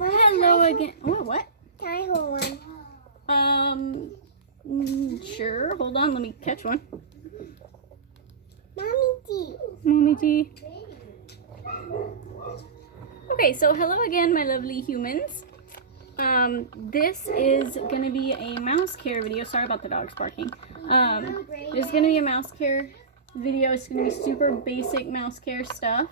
Hello again. What? Can I hold one? Sure. Hold on. Let me catch one. Momiji. Okay, so hello again, my lovely humans. This is gonna be a mouse care video. Sorry about the dogs barking. This is gonna be a mouse care video. It's gonna be super basic mouse care stuff.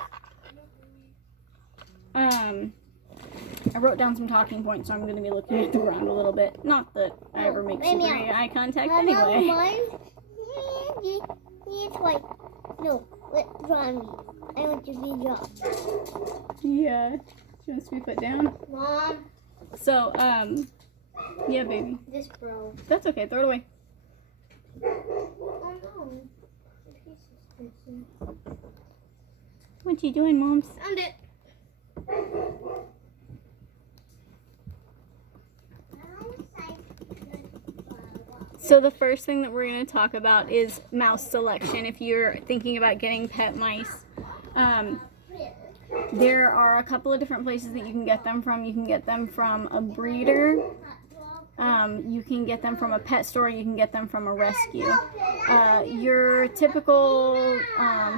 I wrote down some talking points, so I'm gonna be looking at the ground a little bit. Not that I ever make super eye contact anyway. It's like, no, draw me. I want to be drawn. Yeah. She wants to be put down. Mom. So, yeah, baby. This broke. That's okay. Throw it away. Oh no. What you doing, Moms? Found it. So the first thing that we're going to talk about is mouse selection. If you're thinking about getting pet mice, there are a couple of different places that you can get them from. You can get them from a breeder. You can get them from a pet store. You can get them from a rescue. Your typical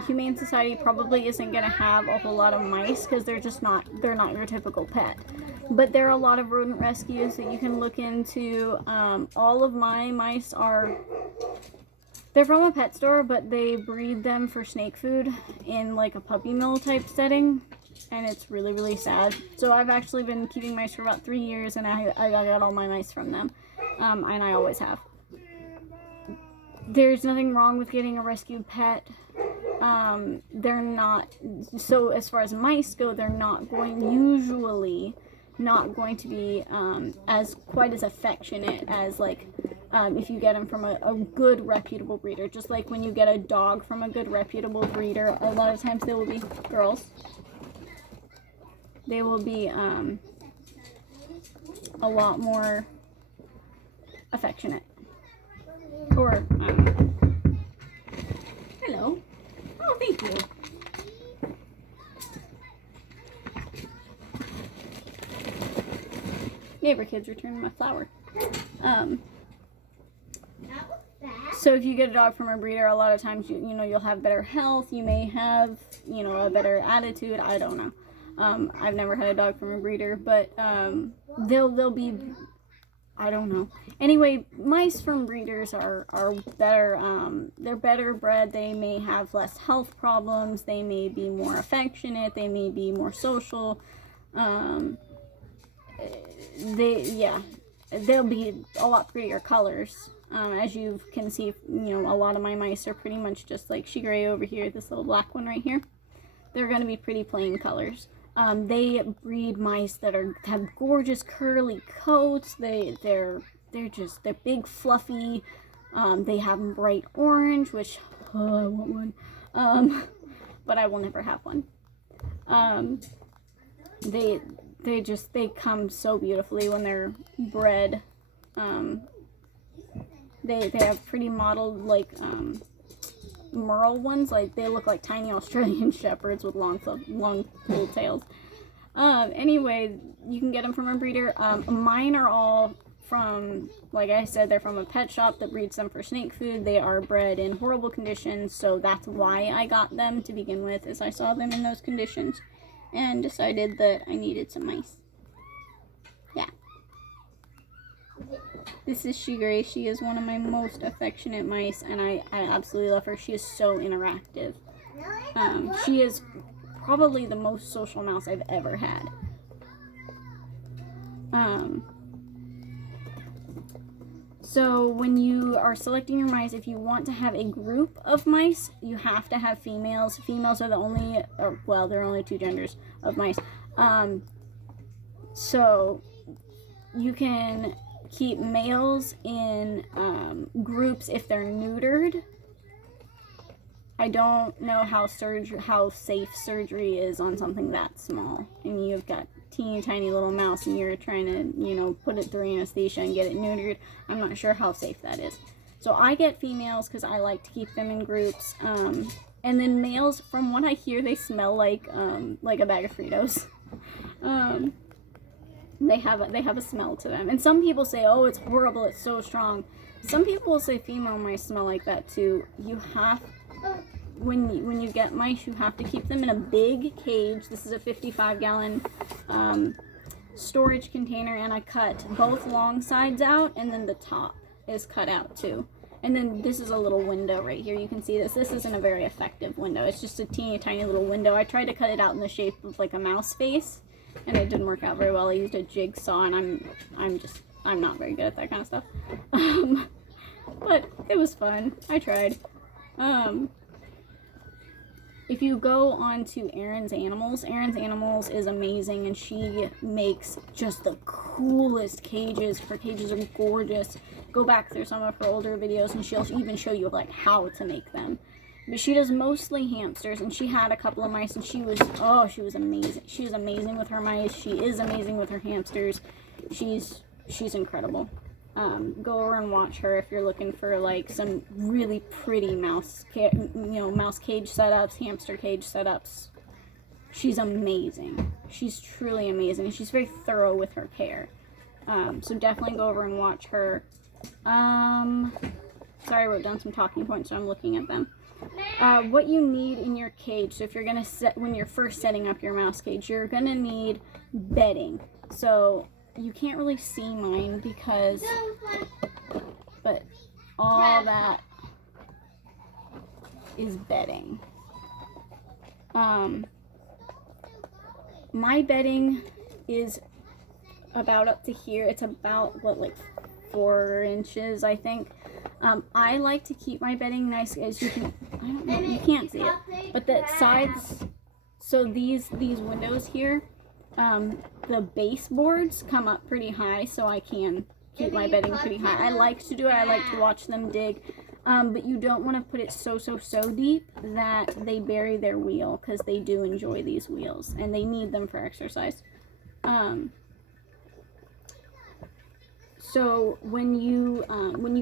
humane society probably isn't going to have a whole lot of mice because they're not your typical pet. But there are a lot of rodent rescues that you can look into. All of my mice they're from a pet store, but they breed them for snake food in like a puppy mill type setting. And it's really, really sad. So I've actually been keeping mice for about 3 years, and I got all my mice from them. And I always have. There's nothing wrong with getting a rescued pet. They're not, so as far as mice go, they're usually not going to be as affectionate as like if you get them from a good reputable breeder. Just like when you get a dog from a good reputable breeder, a lot of times they will be girls. They will be a lot more affectionate. Or hello. Oh, thank you. Neighbor kids returning my flower. So if you get a dog from a breeder, a lot of times you'll have better health. You may have a better attitude. I don't know. I've never had a dog from a breeder, but they'll be, I don't know. Anyway, mice from breeders are better. They're better bred. They may have less health problems. They may be more affectionate. They may be more social. They'll be a lot prettier colors. As you can see, a lot of my mice are pretty much just like Shiguray over here, this little black one right here. They're going to be pretty plain colors. They breed mice that have gorgeous curly coats. They're big, fluffy. They have bright orange, which I want one. But I will never have one. They come so beautifully when they're bred. They have pretty mottled, like, merle ones. Like, they look like tiny Australian shepherds with long little tails. Anyway, you can get them from a breeder. Mine are all from, like I said, they're from a pet shop that breeds them for snake food. They are bred in horrible conditions, so that's why I got them to begin with, is I saw them in those conditions and decided that I needed some mice. Yeah. This is Shiguray. She is one of my most affectionate mice, and I absolutely love her. She is so interactive. She is probably the most social mouse I've ever had. So when you are selecting your mice, if you want to have a group of mice, you have to have females. Females are there are only 2 genders of mice. So you can keep males in groups if they're neutered. I don't know how safe surgery is on something that small. And you've got teeny tiny little mouse and you're trying to, put it through anesthesia and get it neutered. I'm not sure how safe that is. So I get females because I like to keep them in groups. And then males, from what I hear, they smell like a bag of Fritos. they have a smell to them. And some people say, oh, it's horrible, it's so strong. Some people will say female mice smell like that too. You have, when you get mice, you have to keep them in a big cage. This is a 55-gallon storage container, and I cut both long sides out, and then the top is cut out too. And then this is a little window right here. You can see this. This isn't a very effective window. It's just a teeny tiny little window. I tried to cut it out in the shape of like a mouse face, and it didn't work out very well. I used a jigsaw, and I'm not very good at that kind of stuff. But it was fun. I tried. If you go on to Erin's Animals is amazing, and she makes just the coolest cages. Her cages are gorgeous. Go back through some of her older videos, and she'll even show you like how to make them. But she does mostly hamsters, and she had a couple of mice, and she was amazing. She was amazing with her mice. She is amazing with her hamsters. She's incredible. Go over and watch her if you're looking for like some really pretty mouse cage setups, hamster cage setups. She's amazing. She's truly amazing. She's very thorough with her care. So definitely go over and watch her. Sorry, I wrote down some talking points, so I'm looking at them. What you need in your cage. So if you're gonna when you're first setting up your mouse cage, you're gonna need bedding. So you can't really see mine because, but all that is bedding. My bedding is about up to here. It's about, what, like 4 inches, I think. I like to keep my bedding nice, as you can, I don't know, you can't see it, but the sides, so these windows here, the baseboards come up pretty high, so I can keep my bedding pretty high. I like to do it. I like to watch them dig. But you don't want to put it so deep that they bury their wheel, because they do enjoy these wheels, and they need them for exercise. So when you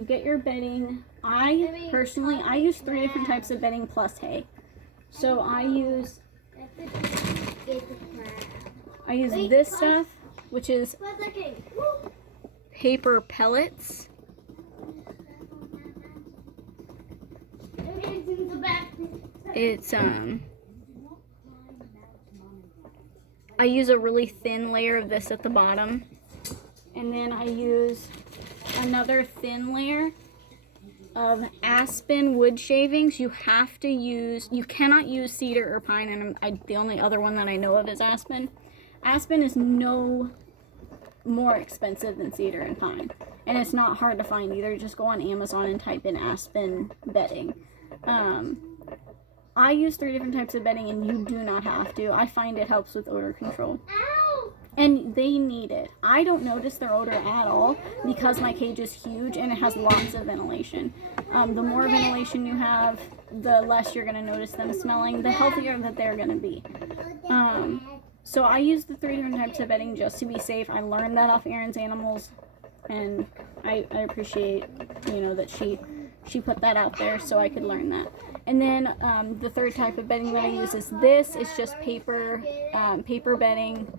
get your bedding, I personally use 3 different types of bedding plus hay. So I use this stuff, which is paper pellets. It's I use a really thin layer of this at the bottom, and then I use another thin layer of aspen wood shavings. You cannot use cedar or pine, and the only other one that I know of is aspen. Aspen is no more expensive than cedar and pine, and it's not hard to find either. Just go on Amazon and type in aspen bedding. I use 3 different types of bedding, and you do not have to. I find it helps with odor control. And they need it. I don't notice their odor at all because my cage is huge and it has lots of ventilation. The more ventilation you have, the less you're going to notice them smelling, the healthier that they're going to be. So I use the 3 different types of bedding just to be safe. I learned that off Erin's Animals, and I appreciate, that she put that out there so I could learn that. And then the 3rd type of bedding that I use is this. It's just paper bedding,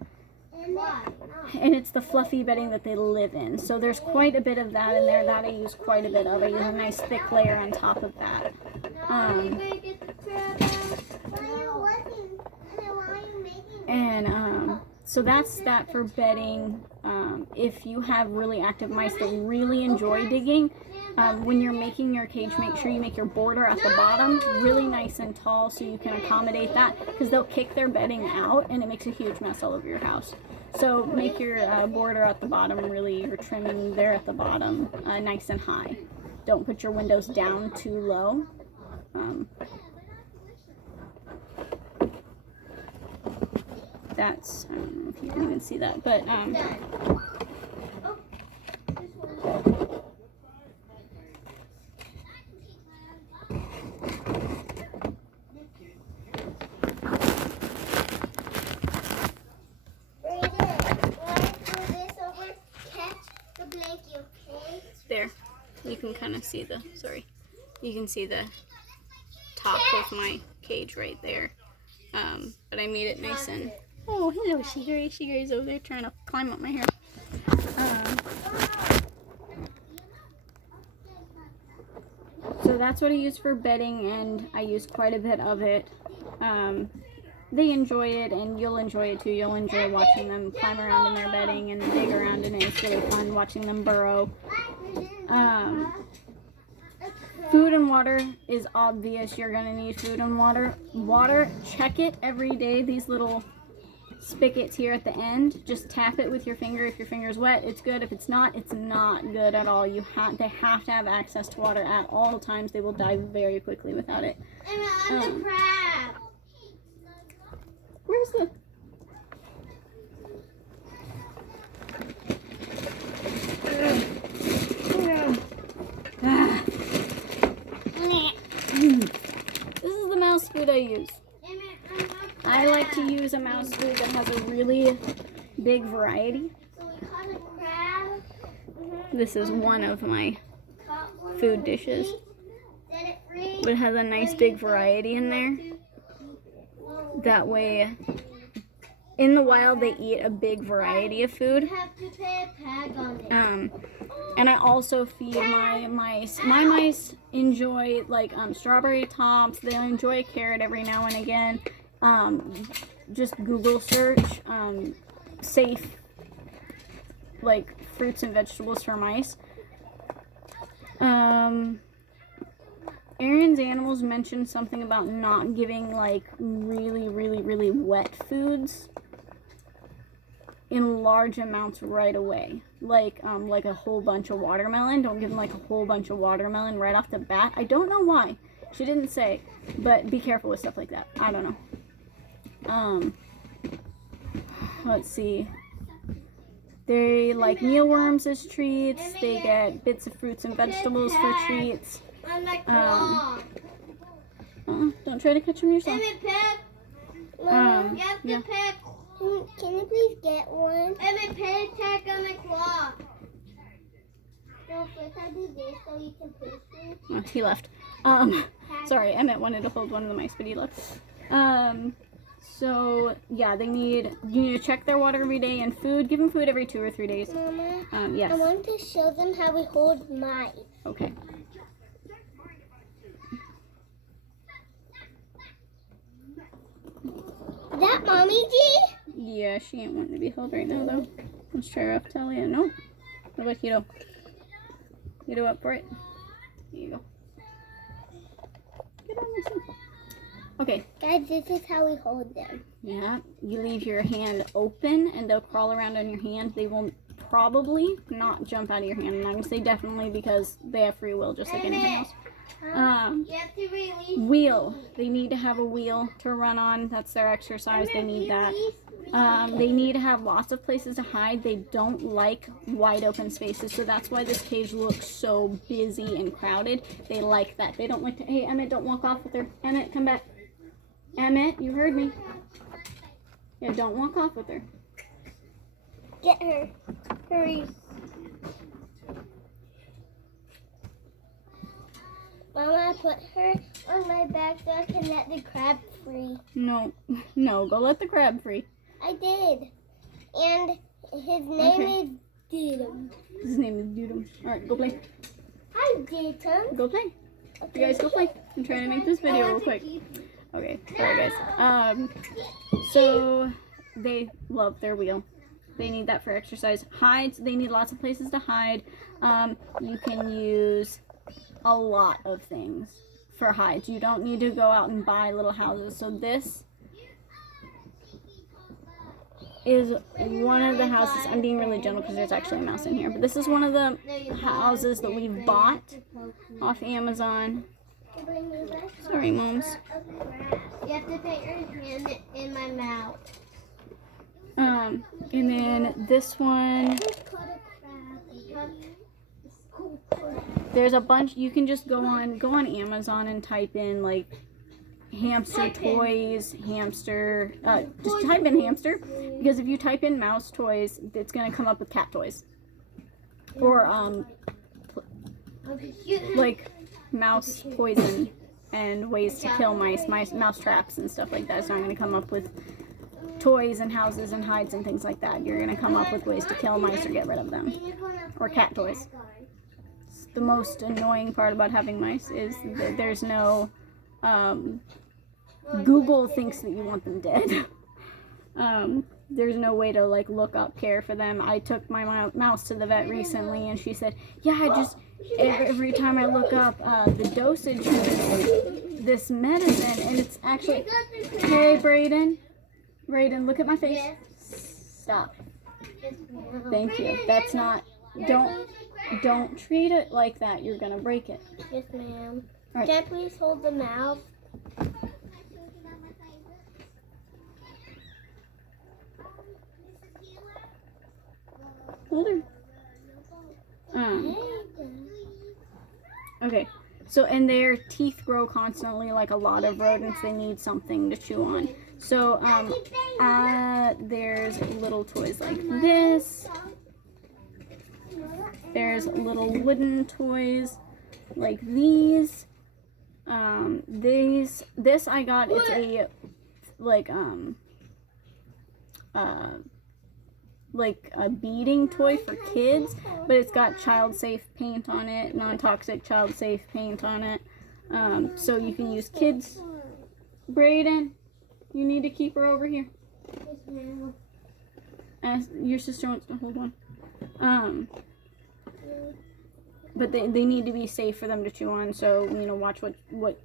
and it's the fluffy bedding that they live in. So there's quite a bit of that in there that I use quite a bit of. I use a nice thick layer on top of that. So that's that for bedding. If you have really active mice that really enjoy digging, when you're making your cage, make sure you make your border at the bottom really nice and tall so you can accommodate that, because they'll kick their bedding out and it makes a huge mess all over your house. So make your border at the bottom your trimming there at the bottom nice and high. Don't put your windows down too low. That's, I don't know if you can even see that, but there, you can kind of see you can see the top of my cage right there. But I made it nice and, oh, hello, Shiguray. Shiguray's over there trying to climb up my hair. So that's what I use for bedding, and I use quite a bit of it. They enjoy it, and you'll enjoy it too. You'll enjoy watching them climb around in their bedding and dig around in it. It's really fun watching them burrow. Food and water is obvious. You're gonna need food and water. Check it every day. These little spigots here at the end, just tap it with your finger. If your finger's wet, it's good. If it's not good at all. They have to have access to water at all times. They will die very quickly without it. And the crab. Where's the... This is the mouse food I use. I like to use a mouse food that has a really big variety. This is one of my food dishes. But it has a nice big variety in there. That way, in the wild, they eat a big variety of food. And I also feed my mice. My mice enjoy like strawberry tops. They'll enjoy a carrot every now and again. Just Google search safe like fruits and vegetables for mice. Aaron's animals mentioned something about not giving like really wet foods in large amounts right away. Like a whole bunch of watermelon. Don't give them like a whole bunch of watermelon right off the bat. I don't know why. She didn't say, but be careful with stuff like that. I don't know. Let's see. They like mealworms as treats. They get bits of fruits and vegetables for treats. Don't try to catch them yourself. Mama, yeah. Can you please get one? And a pet tag on the claw. So first I do this so you can push it. Oh, he left. Sorry, Emmett wanted to hold one of the mice, but he left. So yeah, you need to check their water every day and food. Give them food every 2 or 3 days. Mama, yes. I want to show them how we hold mice. Okay. Is that Momiji? Yeah, she ain't wanting to be held right now though. Let's try Raphtahlia. No. What about Hito? Hito up for it. Here you go. Get on my seat. Okay. Guys, this is how we hold them. Yeah, you leave your hand open and they'll crawl around on your hand. They will probably not jump out of your hand. And I'm going to say definitely because they have free will just like anything else. You have to release Wheel. They need to have a wheel to run on. That's their exercise. They need that. They need to have lots of places to hide. They don't like wide open spaces. So that's why this cage looks so busy and crowded. They like that. They don't like to... Hey, Emmett, don't walk off with her. Emmett, come back. Emmett, you heard me. Yeah, don't walk off with her. Get her. Hurry. Mama, put her on my back so I can let the crab free. No, go let the crab free. I did. And his name is Didum. His name is Dudum. Alright, go play. Hi, Didum. Go play. You guys go play. I'm trying to make this video real quick. Okay, sorry guys. So they love their wheel. They need that for exercise. Hides, they need lots of places to hide. You can use a lot of things for hides. You don't need to go out and buy little houses. So this is one of the houses. I'm being really gentle because there's actually a mouse in here. But this is one of the houses that we've bought off Amazon. Sorry, moms. You have to put your hand in my mouth. And then this one, there's a bunch. You can just go on Amazon and type in like hamster toys, hamster. Just type in hamster, because if you type in mouse toys, it's gonna come up with cat toys, or like mouse poison and ways to kill mice, mouse traps and stuff like that. It's not gonna come up with toys and houses and hides and things like that. You're gonna come up with ways to kill mice or get rid of them, or cat toys. that's the most annoying part about having mice, is that there's no, Google thinks that you want them dead. There's no way to like look up care for them. I took my mouse to the vet recently, and she said, yeah, I just, every time I look up the dosage for this medicine, and it's actually, hey, Brayden, look at my face. Stop. Thank you. That's not, don't treat it like that. You're gonna break it. Yes, ma'am. Right. Can I please hold the mouth? Hold her. Okay. So, and their teeth grow constantly, like a lot of rodents. They need something to chew on. So, there's little toys like this. There's little wooden toys like these. This I got, it's a, like a beading toy for kids, but it's got child-safe paint on it, non-toxic child-safe paint on it. So you can use kids. Brayden, you need to keep her over here. Your sister wants to hold one. But they need to be safe for them to chew on, so, you know, watch what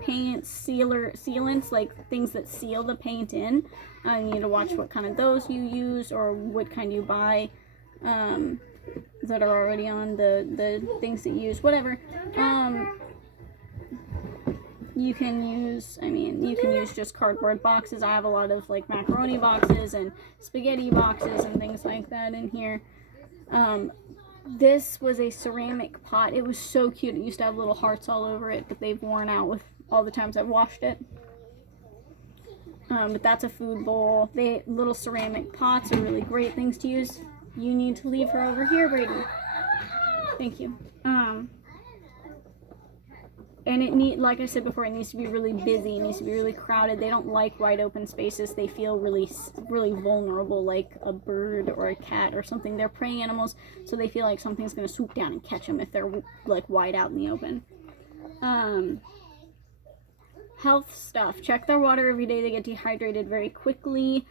paint, sealants, like things that seal the paint in. You need to watch what kind of those you use, or what kind you buy that are already on the things that you use, whatever. You can use just cardboard boxes. I have a lot of like macaroni boxes and spaghetti boxes and things like that in here. This was a ceramic pot. It was so cute. It used to have little hearts all over it, but they've worn out with all the times I've washed it. But that's a food bowl. Little ceramic pots are really great things to use. You need to leave her over here, Brady. Thank you. And like I said before, it needs to be really busy. It needs to be really crowded. They don't like wide open spaces. They feel really, really vulnerable, like a bird or a cat or something. They're prey animals, so they feel like something's going to swoop down and catch them if they're like wide out in the open. Health stuff. Check their water every day. They get dehydrated very quickly.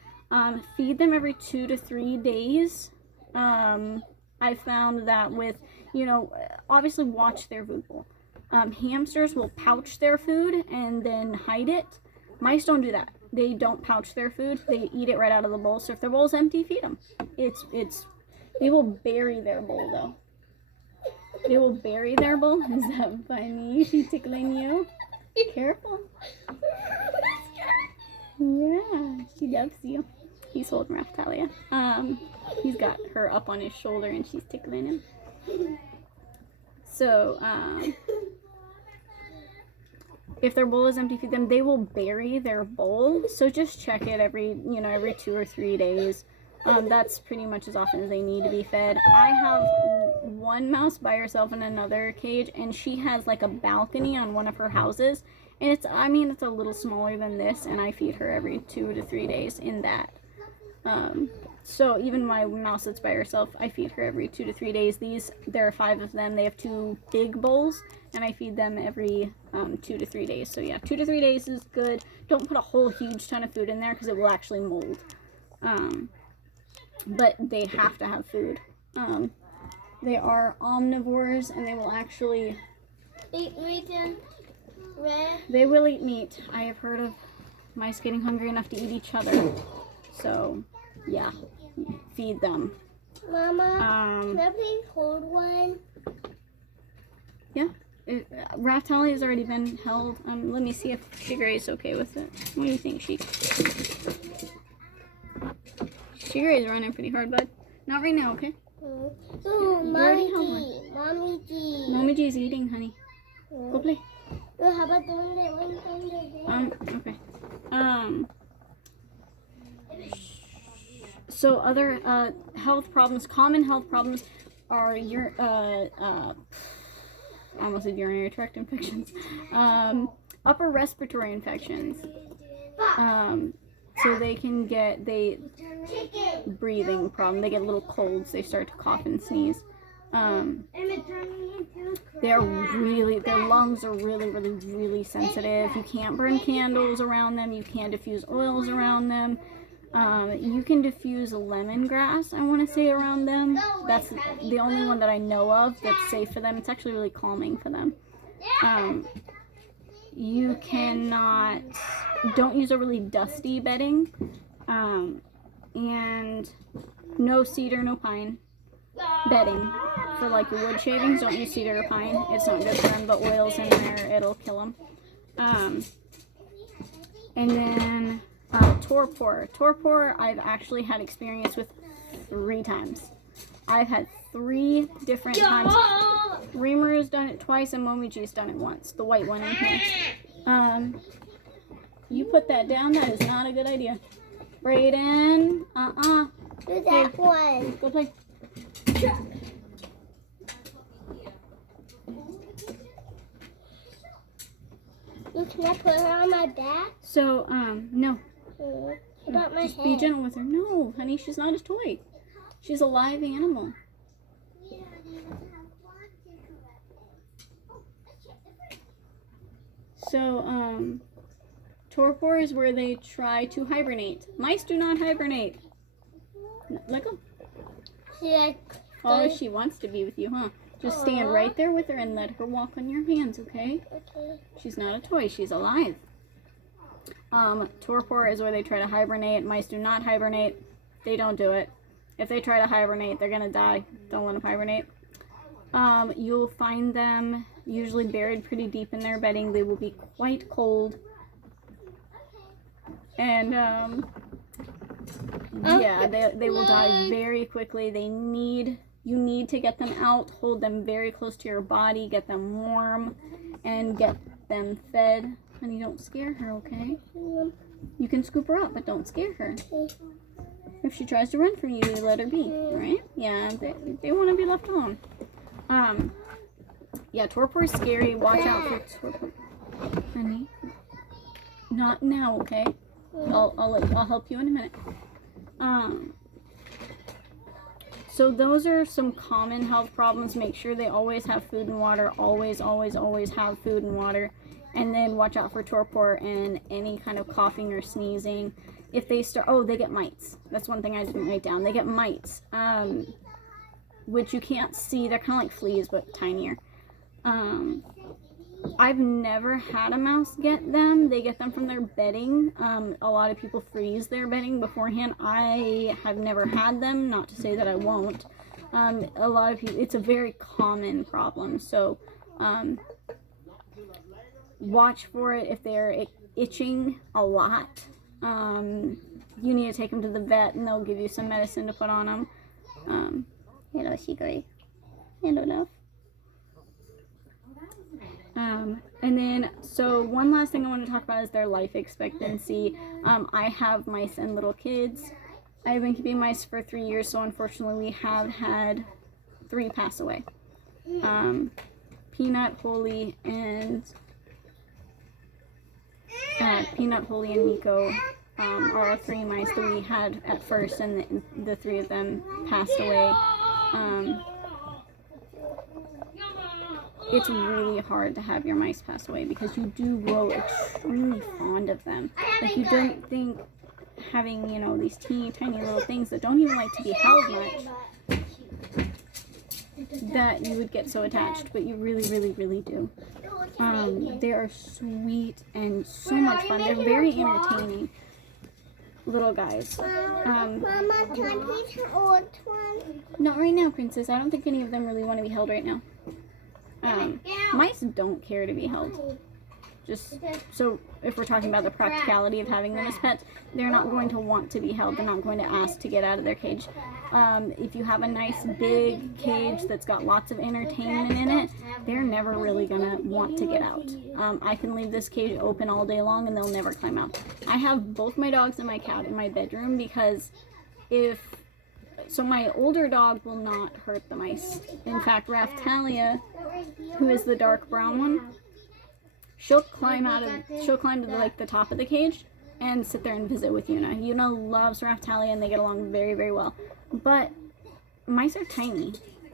Feed them every 2 to 3 days. I found that with, obviously watch their food bowl. Hamsters will pouch their food and then hide it. Mice don't do that. They don't pouch their food. They eat it right out of the bowl. So if their bowl's empty, feed them. They will bury their bowl though. They will bury their bowl. Is that by me? She's tickling you? Careful. Yeah, she loves you. He's holding Raphtahlia. He's got her up on his shoulder and she's tickling him. So, if their bowl is empty, feed them. They will bury their bowl. So just check it every 2 or 3 days. That's pretty much as often as they need to be fed. I have one mouse by herself in another cage, and she has like a balcony on one of her houses. And it's a little smaller than this, and I feed her every 2 to 3 days in that. So even my mouse that's by herself, I feed her every 2 to 3 days. There are 5 of them. They have 2 big bowls, and I feed them every 2 to 3 days. So yeah, 2 to 3 days is good. Don't put a whole huge ton of food in there because it will actually mold. But they have to have food. They are omnivores, and they will actually eat meat and red. They will eat meat. I have heard of mice getting hungry enough to eat each other. So yeah, feed them. Mama, can I please hold one? Yeah. Raphtahlia has already been held. Let me see if Shiguray is okay with it. What do you think, Shig? Shiguray is running pretty hard, bud. Not right now, okay? Oh, Momiji. Momiji is eating, honey. Go play. How about doing that one time? Okay. So other health problems, common health problems are I almost said urinary tract infections. Upper respiratory infections. So they can get breathing problem. They get little colds. They start to cough and sneeze. Their lungs are really, really, really sensitive. You can't burn candles around them. You can't diffuse oils around them. You can diffuse lemongrass, I want to say, around them. That's the only one that I know of that's safe for them. It's actually really calming for them. You cannot, don't use a really dusty bedding. And no cedar, no pine bedding. For like your wood shavings, don't use cedar or pine. It's not good for them. The oil's in there, it'll kill them. And then torpor. Torpor, I've actually had experience with 3 times. I've had 3 different times. Reamer has done it twice and Momiji has done it once. The white one in here. You put that down. That is not a good idea. Brayden. Do that one. Go play. Can I put her on my back? So, no. What about my Just head? be gentle with her. No, honey, she's not a toy. She's a live animal. So, torpor is where they try to hibernate. Mice do not hibernate. Let go. Oh, she wants to be with you, huh? Just stand right there with her and let her walk on your hands, okay? Okay. She's not a toy, she's alive. Torpor is where they try to hibernate. Mice do not hibernate. They don't do it. If they try to hibernate, they're gonna die. Don't let them hibernate. You'll find them usually buried pretty deep in their bedding. They will be quite cold. And, yeah, they will die very quickly. You need to get them out, hold them very close to your body, get them warm, and get them fed. Honey, don't scare her, okay? You can scoop her up, but don't scare her. If she tries to run from you, you let her be, right? Yeah, they want to be left alone. Yeah, torpor is scary. Watch out for torpor. Honey, not now, okay? I'll help you in a minute. So those are some common health problems. Make sure they always have food and water. Always, always, always have food and water. And then watch out for torpor and any kind of coughing or sneezing. If they start, they get mites. That's one thing I didn't write down. They get mites, which you can't see. They're kind of like fleas, but tinier. I've never had a mouse get them. They get them from their bedding. A lot of people freeze their bedding beforehand. I have never had them, not to say that I won't. A lot of people, it's a very common problem. So, watch for it. If they're itching a lot, you need to take them to the vet and they'll give you some medicine to put on them. Hello, Shiguray. Hello, love. And then, so one last thing I want to talk about is their life expectancy. I have mice and little kids. I've been keeping mice for 3 years, so unfortunately we have had 3 pass away. Peanut, Holy, and Nico are our 3 mice that we had at first, and the 3 of them passed away. It's really hard to have your mice pass away because you do grow extremely fond of them. Like, you don't think having, these teeny tiny little things that don't even like to be held much, that you would get so attached, but you really, really, really do. They are sweet and so much fun. They're very entertaining little guys. Mama, can I please have old one? Not right now, Princess. I don't think any of them really want to be held right now. Mice don't care to be held. Just so if we're talking about the practicality of having them as pets, they're not going to want to be held. They're not going to ask to get out of their cage. If you have a nice big cage that's got lots of entertainment in it, they're never really going to want to get out. I can leave this cage open all day long and they'll never climb out. I have both my dogs and my cat in my bedroom because so my older dog will not hurt the mice. In fact, Raphtahlia, who is the dark brown one, she'll climb to the top of the cage and sit there and visit with Yuna. Yuna loves Raphtahlia and they get along very, very well. But mice are tiny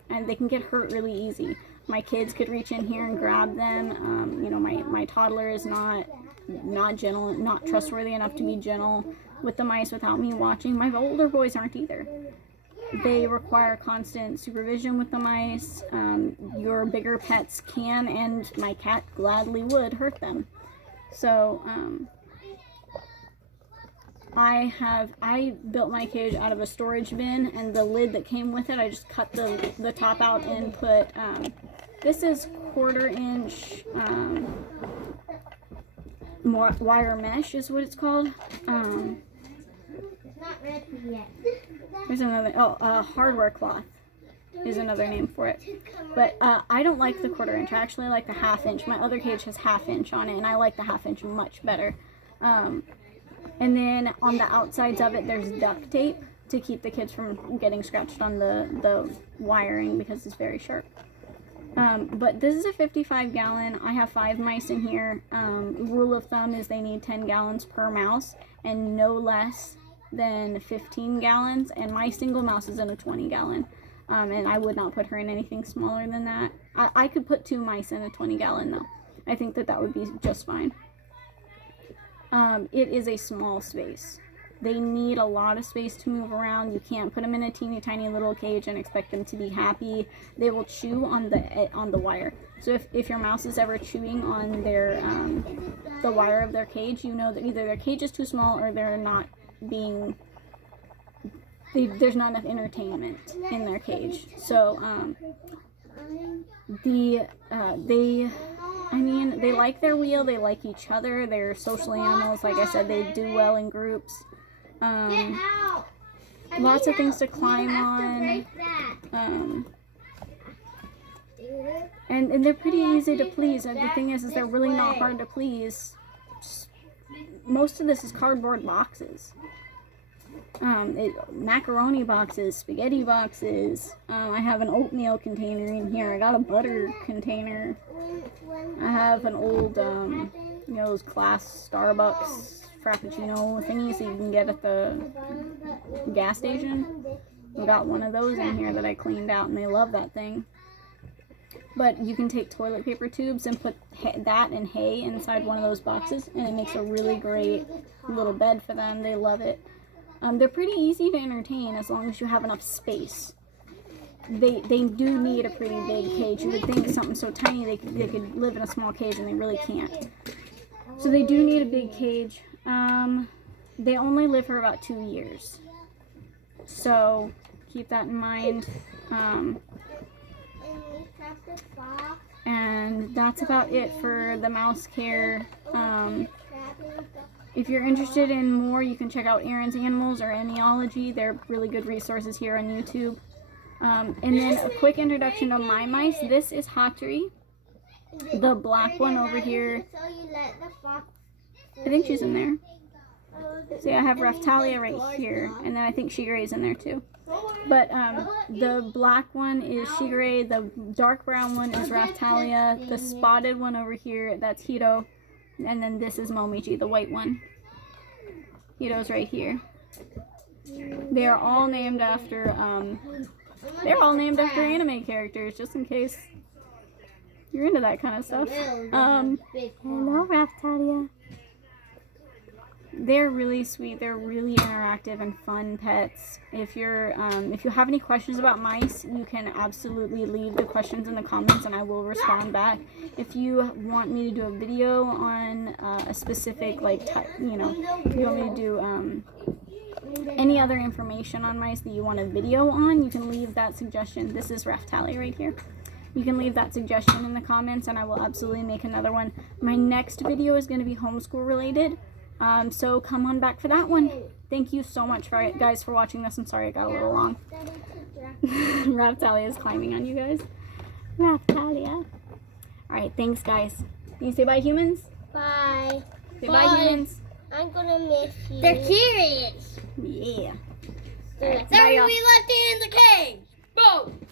and they can get hurt really easy. my kids could reach in here and grab them. You know, my toddler is not gentle, not trustworthy enough to be gentle with the mice without me watching. My older boys aren't either. They require constant supervision with the mice. Your bigger pets can, and my cat gladly would, hurt them. So, I built my cage out of a storage bin, and the lid that came with it, I just cut the top out and put, this is 1/4 inch, more wire mesh is what it's called. Not ready yet. There's another, hardware cloth is another name for it. But I don't like the 1/4 inch. I actually like the 1/2 inch. My other cage has 1/2 inch on it, and I like the 1/2 inch much better. And then on the outsides of it, there's duct tape to keep the kids from getting scratched on the wiring because it's very sharp. But this is a 55-gallon. I have 5 mice in here. Rule of thumb is they need 10 gallons per mouse and no less than 15 gallons. And my single mouse is in a 20-gallon. And I would not put her in anything smaller than that. I could put 2 mice in a 20-gallon though. I think that would be just fine. It is a small space. They need a lot of space to move around. You can't put them in a teeny tiny little cage and expect them to be happy. They will chew on the wire. So if your mouse is ever chewing on their the wire of their cage, you know that either their cage is too small or they're not being there's not enough entertainment in their cage. So they like their wheel, they like each other, they're social animals. Like I said, they do well in groups. Lots of things to climb on. And they're pretty easy to please. The thing is they're really not hard to please. Most of this is cardboard boxes. Macaroni boxes, spaghetti boxes. I have an oatmeal container in here. I got a butter container. I have an old, those glass Starbucks Frappuccino thingies that you can get at the gas station. I got one of those in here that I cleaned out, and they love that thing. But you can take toilet paper tubes and put that and hay inside one of those boxes, and it makes a really great little bed for them. They love it. They're pretty easy to entertain as long as you have enough space. They do need a pretty big cage. You would think something so tiny they could live in a small cage, and they really can't. So they do need a big cage. They only live for about 2 years. So keep that in mind. And that's about it for the mouse care. If you're interested in more, you can check out Aaron's Animals or Emiology. They're really good resources here on YouTube. And then a quick introduction to my mice. This is Hatori, the black one over here. I think she's in there. See, I have Raphtahlia right here, and then I think Shiguray is in there too. But the black one is Shiguray, the dark brown one is Raphtahlia, the spotted one over here, that's Hito, and then this is Momiji, the white one. Hito's right here. They are all named after anime characters, just in case you're into that kind of stuff. Hello, Raphtahlia. They're really sweet. They're really interactive and fun pets. If you have any questions about mice, you can absolutely leave the questions in the comments, and I will respond back. If you want me to do a video on a specific type, if you want me to do any other information on mice that you want a video on, you can leave that suggestion. This is Raphtahlia right here. You can leave that suggestion in the comments, and I will absolutely make another one. My next video is going to be homeschool related. So come on back for that one. Thank you so much, guys, for watching this. I'm sorry it got a little long. Raphtahlia is climbing on you guys. Raphtahlia. Alright, thanks, guys. Can you say bye, humans? Bye. Say bye, humans. I'm gonna miss you. They're curious. Yeah. Sorry, we left it in the cage. Boom.